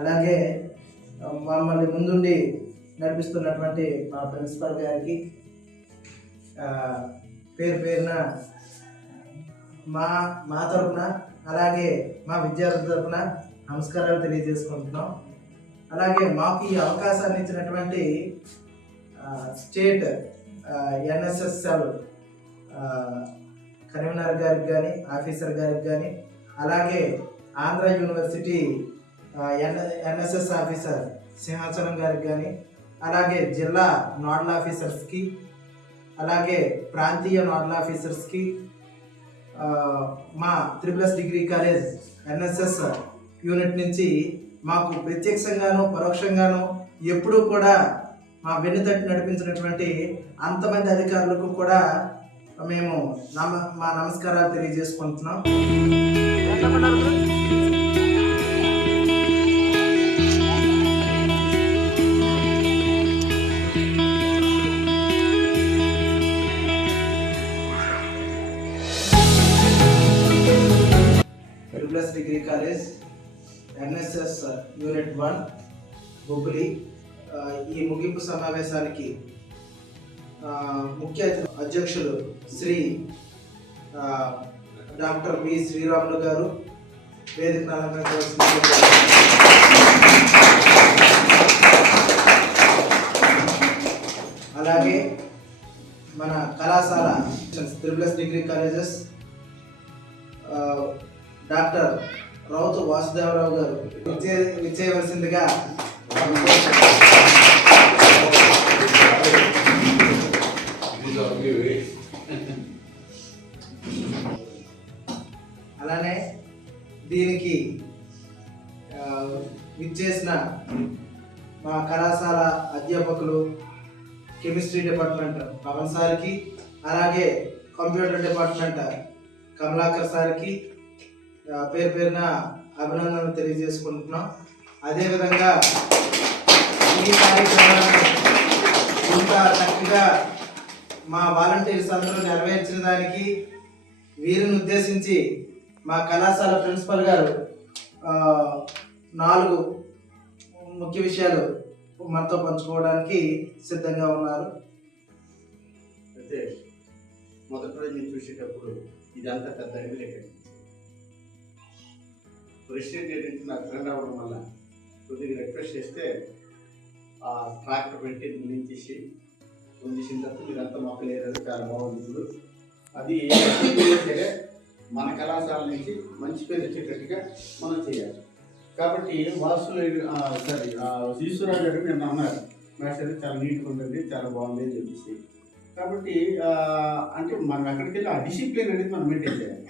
అలాగే మమ్మల్ని ముందుండి నడిపిస్తున్నటువంటి మా ప్రిన్సిపల్ గారికి పేరు పేరున మా తరఫున అలాగే మా విద్యార్థుల తరఫున నమస్కారాలు తెలియజేసుకుంటున్నాం. అలాగే మాకు ఈ అవకాశాన్ని ఇచ్చినటువంటి స్టేట్ ఎన్ఎస్ఎస్ఎల్ కన్వీనర్ గారికి కానీ ఆఫీసర్ గారికి కానీ అలాగే Andhra university NSS officer Simhachalam గారికి కానీ అలాగే జిల్లా నోడల్ ఆఫీసర్స్కి అలాగే ప్రాంతీయ నోడల్ ఆఫీసర్స్కి మా triple degree college NSS unit నుంచి మాకు ప్రత్యక్షంగాను పరోక్షంగాను ఎప్పుడూ కూడా మా వెన్నుతట్టి నడిపించినటువంటి అంతమంది అధికారులకు కూడా మేము మా నమస్కారాలు తెలియజేసుకుంటున్నాం. Triple degree college NSS unit 1 Bobbili ఈ ముగింపు సమావేశానికి ముఖ్య అధ్యక్షులు శ్రీ డాక్టర్ బి శ్రీరాములు గారు వేదిక అలంకరించవలసిందిగా. అలాగే మన కళాశాల triple degree colleges doctor Routhu Vasudeva Rao విచ్చేయవలసిందిగా. అలానే దీనికి విచ్చేసిన మా కళాశాల అధ్యాపకులు కెమిస్ట్రీ డిపార్ట్మెంట్ పవన్ సార్కి అలాగే కంప్యూటర్ డిపార్ట్మెంట్ కమలాకర్ సార్కి పేరు పేరున అభినందనలు తెలియజేసుకుంటున్నాం. అదేవిధంగా ఈ కార్యక్రమాన్ని ఇంత చక్కగా మా వాలంటీర్స్ అందరూ నెరవేర్చిన దానికి వీరిని ఉద్దేశించి మా కళాశాల ప్రిన్సిపల్ గారు 4 ముఖ్య విషయాలు మనతో పంచుకోవడానికి సిద్ధంగా ఉన్నారు. అయితే మొదటి రోజు నేను చూసేటప్పుడు ఇదంతా పెద్ద అడిగిలే ప్రెసిడెంట్ ఏంటంటే నాకు ఫ్రెండ్ అవ్వడం వల్ల కొద్దిగా రిక్వెస్ట్ చేస్తే ఆ ట్రాక్టర్ పెట్టి నిలిచేసి పొందిసిన తర్వాత మీరంతా మొక్కలేరు చాలా బాగుంది. ఇప్పుడు అది సరే మన కళాశాల నుంచి మంచి పేరు వచ్చేటట్టుగా మనం చేయాలి. కాబట్టి వాసులు ఈశ్వరరావు గారు నేను అన్నారు మాస్టర్ చాలా నీట్గా ఉంటుంది చాలా బాగుంది అని చెప్పేసి. కాబట్టి అంటే మనం అక్కడికి వెళ్ళి ఆ డిసిప్లిన్ అనేది మనం మెయింటైన్ చేయాలి.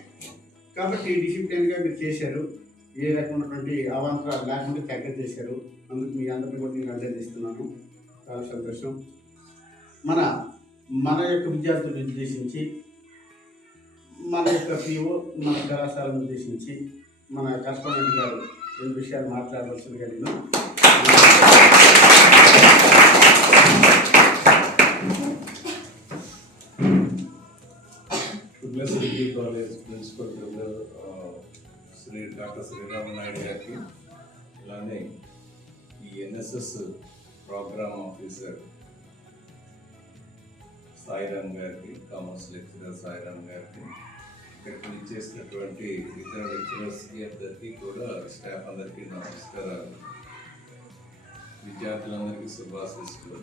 కాబట్టి డిసిప్లిన్గా మీరు చేశారు, ఏ రకమైనటువంటి అవాంతరాలు లేకుండా చక్కగా చేశారు. అందుకు మీ అందరినీ కూడా నేను అభినందిస్తున్నాను. చాలా సంతోషం. మన యొక్క విద్యార్థులను ఉద్దేశించి మన యొక్క పిఓ మన కళాశాలను ఉద్దేశించి మన కరస్పాండెంట్ గారు ఈ విషయాలు మాట్లాడవలసిందిగా నేను degree college principal Shri doctor Srirama Naidu గారికి అలానే ఈ ఎన్ఎస్ఎస్ ప్రోగ్రామ్ ఆఫీసర్ సాయిరామ్ గారికి, కామర్స్ లెక్చరర్ సాయిరామ్ గారికి, ఇక్కడికి ఇచ్చేసినటువంటి ఇతర లెక్చరర్స్కి అందరికీ కూడా స్టాఫ్ అందరికీ నమస్కారాలు. విద్యార్థులందరికీ శుభాశిస్తులు.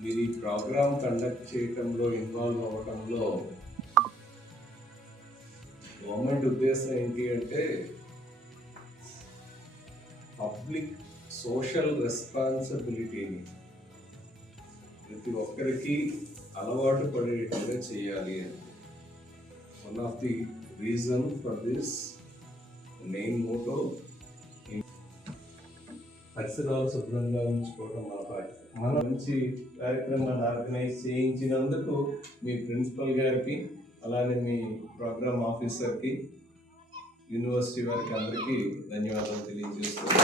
మీరు ఈ ప్రోగ్రామ్ కండక్ట్ చేయటంలో ఇన్వాల్వ్ అవ్వటంలో గవర్నమెంట్ ఉద్దేశం ఏంటి అంటే పబ్లిక్ సోషల్ రెస్పాన్సిబిలిటీని ప్రతి ఒక్కరికి అలవాటు పడేట్టుగా చేయాలి అని. One of the reason for this main motto పరిసరాలు శుభ్రంగా ఉంచుకోవడం మన బాధ్యత. మన మంచి కార్యక్రమాన్ని ఆర్గనైజ్ చేయించినందుకు మీ ప్రిన్సిపల్ గారికి అలానే మీ ప్రోగ్రామ్ ఆఫీసర్కి యూనివర్సిటీ వారికి అందరికీ ధన్యవాదాలు తెలియజేస్తున్నాను.